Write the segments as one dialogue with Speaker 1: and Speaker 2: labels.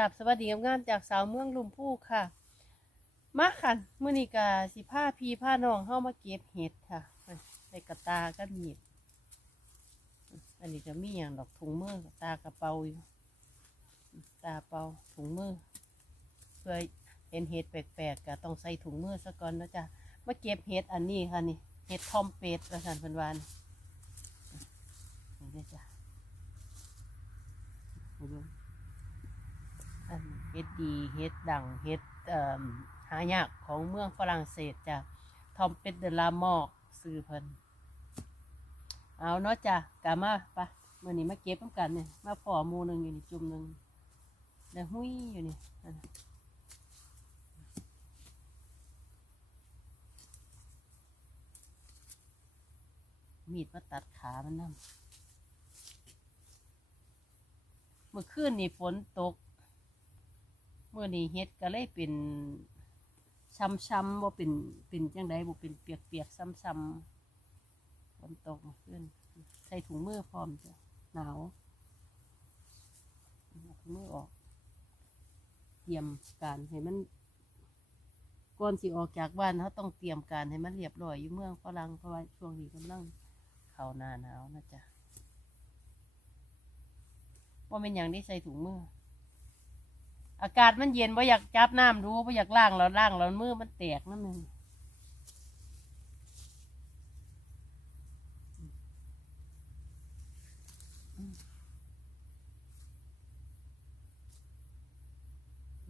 Speaker 1: สวัสดีงามๆจากสาวเมืองลุมพูค่ะ มาค่ะมื้อนี้ก็สิพาพี่พาน้องเฮามาเก็บเห็ดค่ะในกระตาก็มีดอันนี้ก็มีอย่างดอกถุงมือกระตากระเป๋าอยู่ ตาเป๋าถุงมือเพื่อเห็นเห็ดแปลกๆก็ต้องใส่ถุงมือซะก่อนนะจ๊ะมาเก็บเห็ดอันนี้ค่ะนี่เห็ดทอมเป็ดประธานพันวานนี่จ้ะอาดูอันเฮ็ดดีเฮ็ดดังเฮ็ดหายากของเมืองฝรั่งเศสจ้ะทอมเป็ดเดลามอกซื้อเพิ่นเอาเนาะจ้ะกะมาปะมื่อนี้มาเก็บน้ำกันเนี่ยมาพอมูหนึ่งอยู่นี่จุ่มหนึ่งเดี๋ยวหุ้ยอยู่นี่มีดมาตัดขามันนั่เมื่อคืนนี่ฝนตก เมื่อนี้เฮ็ดก็เลยเป็นช้ำๆบ่าเป็นเป็นจังไดบ่เป็นเปียกๆซ้ำๆฝนตกเมื่อคืนใส่ถุงมือพร้อมจ้ะหนาวเอาถุงมือออกเตรียมการให้มันก่อนสิออกจากบ้านเขาต้องเตรียมการให้มันเรียบร้อยอยู่เมืองฝรั่งเพราะว่าช่วงนี้กำลังเข้าหน้าหนาวนะจ๊ะว่าเป็นอย่างที่ใส่ถุงมือ อากาศมันเย็นว่าอยากจับน้ำดูว่าอยากล้างแล้วล้างแล้วมือมันแตกนั่นเอง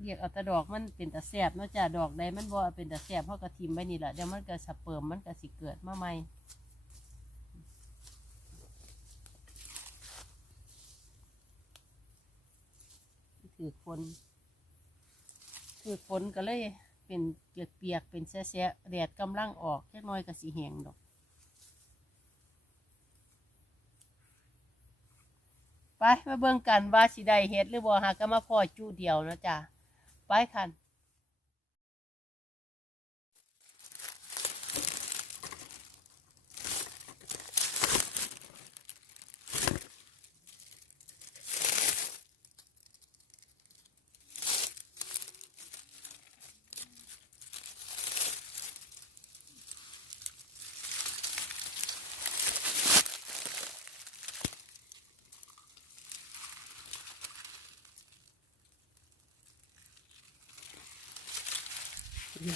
Speaker 1: เรียกเอาแตะดอกมันเป็นตะแสบเนาะจ้ะดอกใดมันบ่เป็นตะแสบเพราะกระทิมไว้นี่แหละเดี๋ยวมันก็สะเปิมมันก็สิเกิดมาใหม่ถือคน คือฝนก็เลยเป็นเปียกๆเป็นแสะๆแดดกำลังออกแค่น้อยก็สีแหงดอกไปมาเบิ่งกันว่าสิได้เฮ็ดหรือบ่หากก็มาพ่อจูเดียวนะจ๊ะไปคัน นี่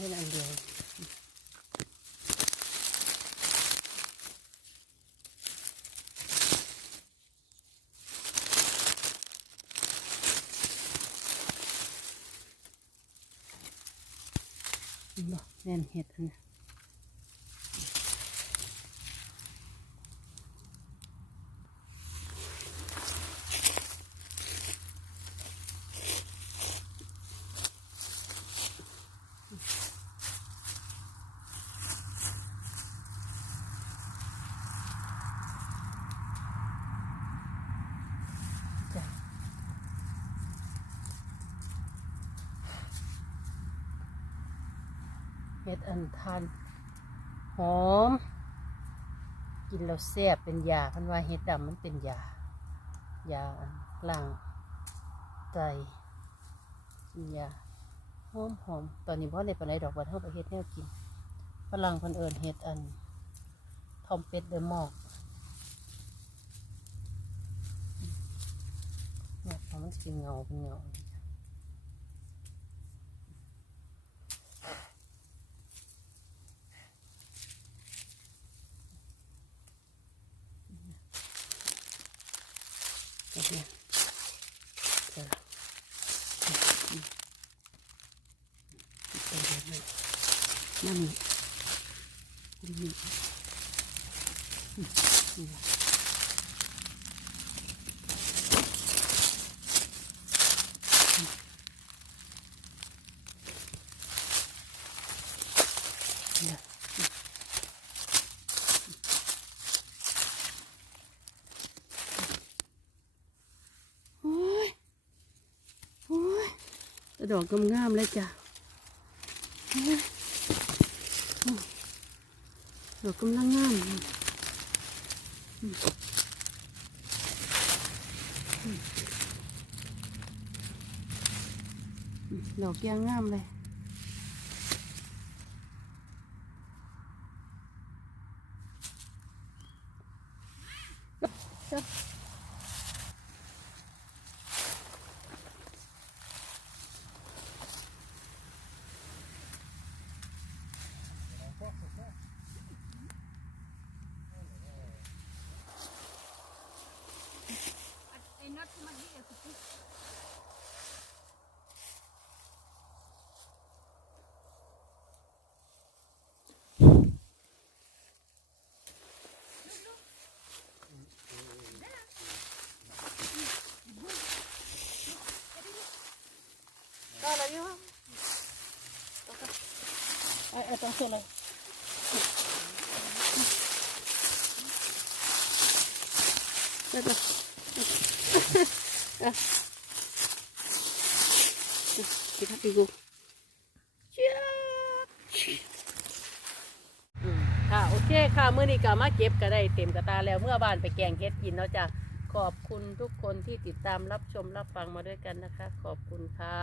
Speaker 1: เป็นอันเดียวนี่บ่แน่นเห็ดอันนี้ จ้ะ เห็ดอันทานหอม กินแล้วแซ่บเป็นยาพันว่าเห็ดดำมันเป็นยายาล้างใจกินยาหอมหอมตอนนี้พ่อในปานใดดอกบัวเท่าไปเฮ็ดแนวกินฝรั่งพิ่นเอิญเฮ็ดอันทอมเป็ดเดอมอกเนี่ยมันจะเป็นเงาเป็นเงา เนี้ยเอออืมเป็นแบบนั้นนั่นนี่นี่อืมนี่แหละนี่แหละโอ้ยโอ้ยแต่ ดอกงามๆเลยจ้ะดอกกำลังงามอืมอืมอืมดอกยางงามเลย ไอ้ไอ้ต้องส่วนอะไรได้ปะอะกินทักดีกูเชียค่ะโอเคค่ะเมื่อนี้ก็มาเก็บก็ได้เต็มกระตาแล้วเมื่อบ้านไปแกงเฮ็ดกินเนาะจ้ะขอบคุณทุกคนที่ติดตามรับชมรับฟังมาด้วยกันนะคะ ขอบคุณค่ะ